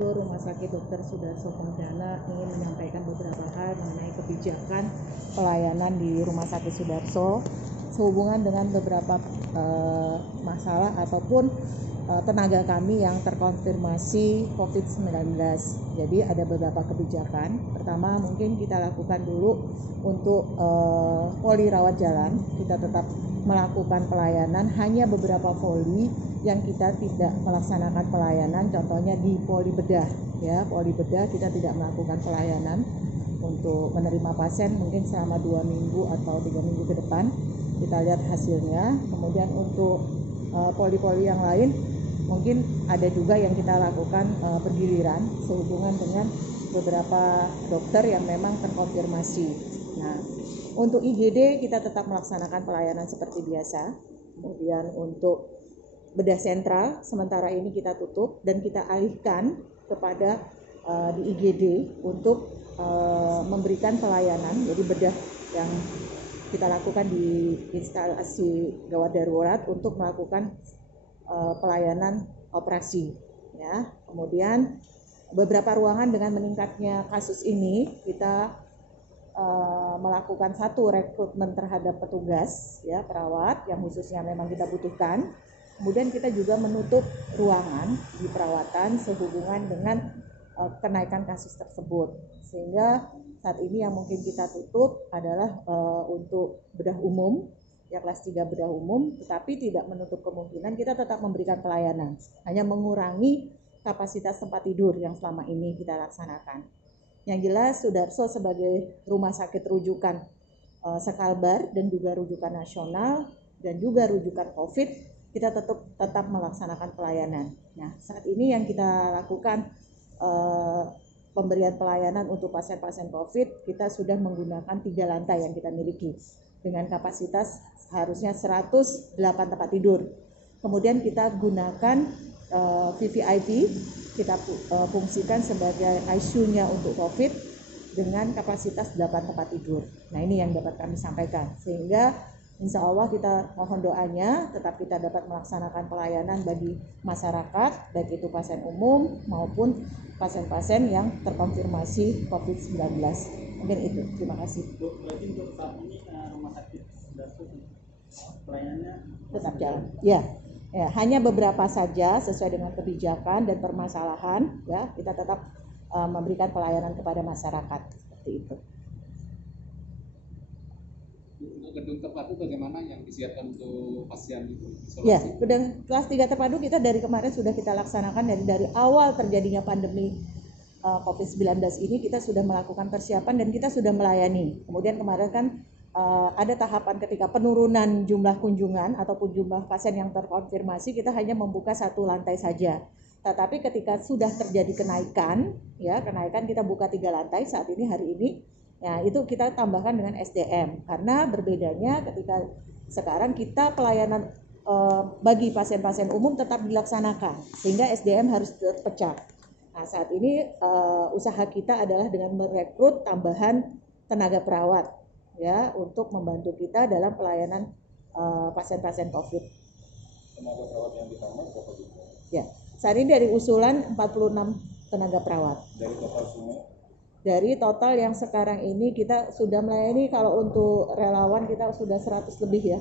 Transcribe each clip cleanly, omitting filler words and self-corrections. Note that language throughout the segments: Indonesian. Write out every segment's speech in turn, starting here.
Direktur Rumah Sakit Dr. Sudarso Pengdana ingin menyampaikan beberapa hal mengenai kebijakan pelayanan di Rumah Sakit Sudarso sehubungan dengan beberapa masalah ataupun tenaga kami yang terkonfirmasi COVID-19. Jadi ada beberapa kebijakan. Pertama, mungkin kita lakukan dulu untuk poli rawat jalan. Kita tetap melakukan pelayanan, hanya beberapa poli yang kita tidak melaksanakan pelayanan, contohnya di poli bedah. Ya, poli bedah kita tidak melakukan pelayanan untuk menerima pasien mungkin selama 2 minggu atau 3 minggu ke depan. Kita lihat hasilnya. Kemudian untuk poli-poli yang lain mungkin ada juga yang kita lakukan bergiliran sehubungan dengan beberapa dokter yang memang terkonfirmasi. Nah, untuk IGD kita tetap melaksanakan pelayanan seperti biasa. Kemudian untuk bedah sentral sementara ini kita tutup dan kita alihkan kepada di IGD untuk memberikan pelayanan. Jadi bedah yang kita lakukan di instalasi gawat darurat untuk melakukan pelayanan operasi. Ya, kemudian beberapa ruangan dengan meningkatnya kasus ini kita melakukan satu rekrutmen terhadap petugas, ya, perawat yang khususnya memang kita butuhkan. Kemudian kita juga menutup ruangan di perawatan sehubungan dengan kenaikan kasus tersebut. Sehingga saat ini yang mungkin kita tutup adalah untuk bedah umum, ya kelas 3 bedah umum, tetapi tidak menutup kemungkinan kita tetap memberikan pelayanan. Hanya mengurangi kapasitas tempat tidur yang selama ini kita laksanakan. Yang jelas Sudarso sebagai rumah sakit rujukan Sekalbar dan juga rujukan nasional dan juga rujukan COVID, kita tetap melaksanakan pelayanan. Nah, saat ini yang kita lakukan pemberian pelayanan untuk pasien-pasien COVID, kita sudah menggunakan 3 lantai yang kita miliki dengan kapasitas harusnya 108 tempat tidur. Kemudian kita gunakan VVIP, kita fungsikan sebagai ICU-nya untuk COVID dengan kapasitas 8 tempat tidur. Nah, ini yang dapat kami sampaikan. Sehingga insya Allah kita mohon doanya tetap kita dapat melaksanakan pelayanan bagi masyarakat, baik itu pasien umum maupun pasien-pasien yang terkonfirmasi COVID-19. Mungkin itu. Terima kasih. Berarti untuk saat ini rumah sakit Sudarso pelayanannya tetap jalan. Ya, hanya beberapa saja sesuai dengan kebijakan dan permasalahan. Ya, kita tetap memberikan pelayanan kepada masyarakat seperti itu. Untuk gedung terpadu bagaimana yang disiapkan untuk pasien isolasi? Ya, gedung kelas 3 terpadu kita dari kemarin sudah kita laksanakan dari awal terjadinya pandemi COVID-19 ini kita sudah melakukan persiapan dan kita sudah melayani. Kemudian kemarin kan ada tahapan ketika penurunan jumlah kunjungan ataupun jumlah pasien yang terkonfirmasi kita hanya membuka 1 lantai saja. Tetapi ketika sudah terjadi kenaikan kita buka 3 lantai saat ini hari ini. Ya, itu kita tambahkan dengan SDM karena berbedanya ketika sekarang kita pelayanan bagi pasien-pasien umum tetap dilaksanakan sehingga SDM harus terpecah. Nah, saat ini usaha kita adalah dengan merekrut tambahan tenaga perawat ya untuk membantu kita dalam pelayanan pasien-pasien COVID. Tenaga perawat yang ditambah berapa juga? Ya, saat ini dari usulan 46 tenaga perawat. Dari total semua? Dari total yang sekarang ini kita sudah melayani, kalau untuk relawan kita sudah 100 lebih ya.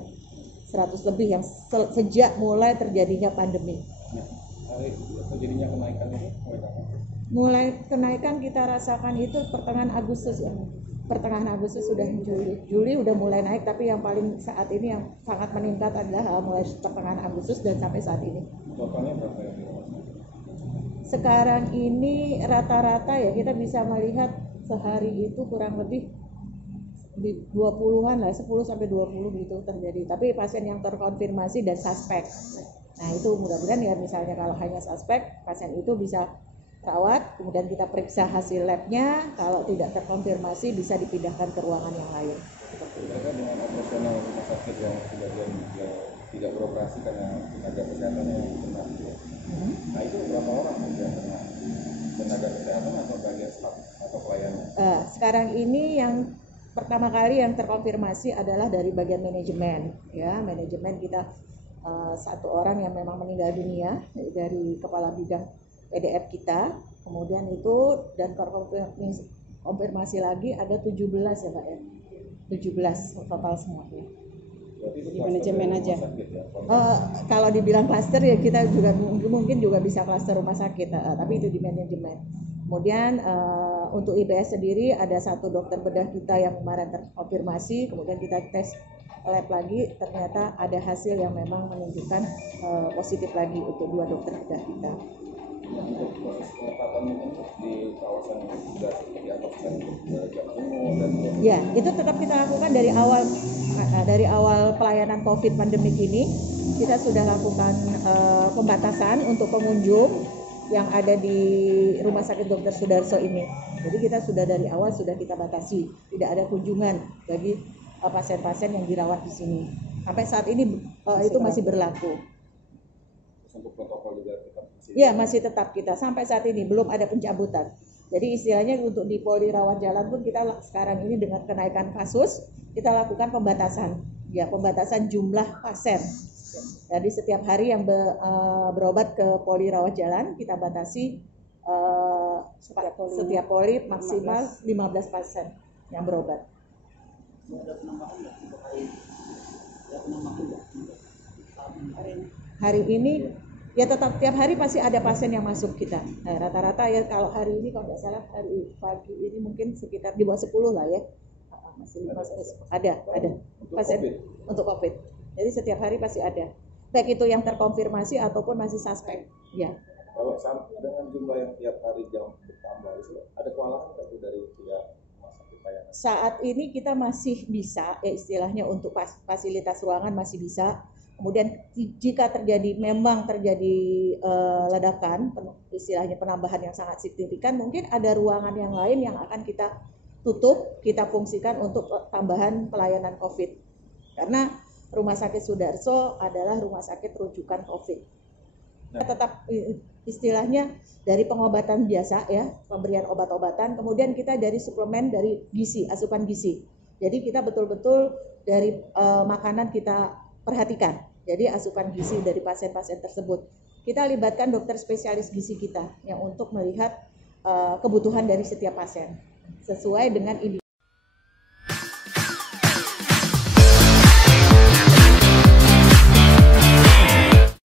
100 lebih yang sejak mulai terjadinya pandemi. Nah, terjadinya kenaikan ini mulai kenaikan kita rasakan itu pertengahan Agustus ya. Pertengahan Agustus sudah Juli udah mulai naik, tapi yang paling saat ini yang sangat meningkat adalah mulai pertengahan Agustus dan sampai saat ini. Totalnya berapa ya? Sekarang ini rata-rata ya kita bisa melihat sehari itu kurang lebih di 20-an lah, 10 sampai 20 gitu terjadi. Tapi pasien yang terkonfirmasi dan suspek. Nah, itu mudah-mudahan ya misalnya kalau hanya suspek, pasien itu bisa rawat, kemudian kita periksa hasil labnya, kalau tidak terkonfirmasi bisa dipindahkan ke ruangan yang lain. Berkaitan dengan operasional rumah sakit yang tidak beroperasi karena tenaga kesehatannya yang kena. Nah, itu berapa orang yang kena? Tenaga kesehatan atau bagian staf atau pelayanan? Sekarang ini yang pertama kali yang terkonfirmasi adalah dari bagian manajemen. Ya, manajemen kita 1 orang yang memang meninggal dunia dari kepala bidang PDF kita, kemudian itu dan konfirmasi lagi ada 17 ya Pak ya, 17 total semuanya. Di manajemen aja. Kalau dibilang klaster ya kita juga mungkin juga bisa klaster rumah sakit, tapi itu di manajemen. Kemudian untuk IBS sendiri ada satu dokter bedah kita yang kemarin terkonfirmasi, kemudian kita tes lab lagi, ternyata ada hasil yang memang menunjukkan positif lagi untuk 2 dokter bedah kita. Untuk proses pengetatan mungkin di kawasan sudah diataskan jam umum dan ya itu tetap kita lakukan dari awal pelayanan COVID pandemik ini. Kita sudah lakukan pembatasan untuk pengunjung yang ada di Rumah Sakit Dr. Sudarso ini. Jadi kita sudah dari awal sudah kita batasi, tidak ada kunjungan bagi pasien-pasien yang dirawat di sini. Sampai saat ini itu masih berlaku. untuk protokol juga tetap masih. Ya, masih tetap kita sampai saat ini belum ada pencabutan. Jadi istilahnya untuk di Polri Rawat Jalan pun kita sekarang ini dengan kenaikan kasus kita lakukan pembatasan. Ya, pembatasan jumlah pasien. Jadi setiap hari yang berobat ke Polri Rawat Jalan kita batasi setiap poli maksimal 15 pasien yang berobat. Hari ini ya tetap tiap hari pasti ada pasien yang masuk kita. Nah, rata-rata ya kalau hari ini kalau nggak salah hari pagi ini mungkin sekitar di bawah 10 lah ya. Masih 5 ada pasien untuk COVID. Jadi setiap hari pasti ada. Baik itu yang terkonfirmasi ataupun masih suspek. Ya. Kalau dengan jumlah yang tiap hari jam bertambah itu ada kewalahan nggak tuh dari pihak rumah sakit layanan? Saat ini kita masih bisa ya istilahnya untuk fasilitas ruangan masih bisa. Kemudian jika memang terjadi ledakan, istilahnya penambahan yang sangat signifikan, mungkin ada ruangan yang lain yang akan kita tutup, kita fungsikan untuk tambahan pelayanan COVID. Karena Rumah Sakit Sudarso adalah rumah sakit rujukan COVID. Tetap istilahnya dari pengobatan biasa ya, pemberian obat-obatan, kemudian kita dari suplemen dari gizi, asupan gizi. Jadi kita betul-betul dari makanan kita perhatikan. Jadi asupan gizi dari pasien-pasien tersebut. Kita libatkan dokter spesialis gizi kita yang untuk melihat kebutuhan dari setiap pasien sesuai dengan